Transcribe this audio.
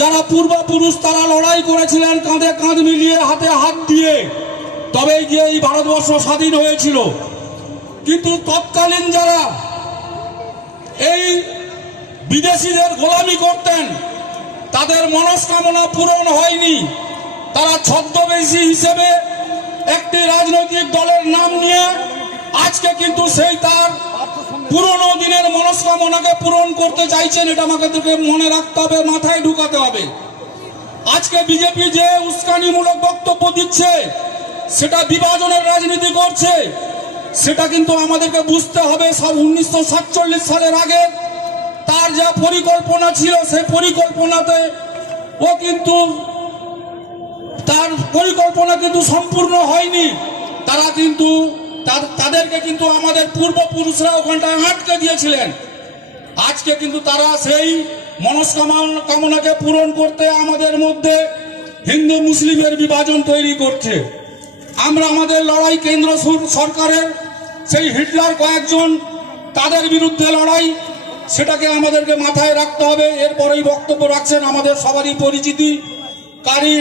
যারা পূর্বপুরুষ তারা লড়াই করেছিলেন কাঁধে কাঁধ মিলিয়ে হাতে হাত দিয়ে, তবেই গিয়ে এই ভারতবর্ষ স্বাধীন হয়েছিল। কিন্তু তৎকালীন যারা এই বিদেশিদের গোলামি করতেন তাদের মনস্কামনা পূরণ হয়নি। তারা ছদ্মবেশী হিসেবে একটি রাজনৈতিক দলের নাম নিয়ে আজকে কিন্তু সেই তার পুরনো দিনের মনস্কামনাকে পূরণ করতে চাইছেন। এটা আমাদেরকে মনে রাখতে হবে, মাথায় ঢুকাতে হবে। আজকে বিজেপি যে উস্কানিমূলক বক্তব্য দিচ্ছে সেটা বিভাজনের রাজনীতি করছে, সেটা কিন্তু আমাদেরকে বুঝতে হবে। সব 1947 সালের আগে তার যা পরিকল্পনা ছিল সেই পরিকল্পনাতে ও কিন্তু তার পরিকল্পনা কিন্তু সম্পূর্ণ হয়নি। তারা কিন্তু তাদেরকে কিন্তু আমাদের পূর্বপুরুষরা ওখানটায় আটকে দিয়েছিলেন। আজকে কিন্তু তারা সেই মনস্কামনাকে পূরণ করতে আমাদের মধ্যে হিন্দু মুসলিমের বিভাজন তৈরি করছে। আমরা আমাদের লড়াই কেন্দ্র সরকারের সেই হিটলার কয়েকজন তাদের বিরুদ্ধে লড়াই, সেটাকে আমাদেরকে মাথায় রাখতে হবে। এরপরেই বক্তব্য রাখছেন আমাদের সবারই পরিচিতি কারি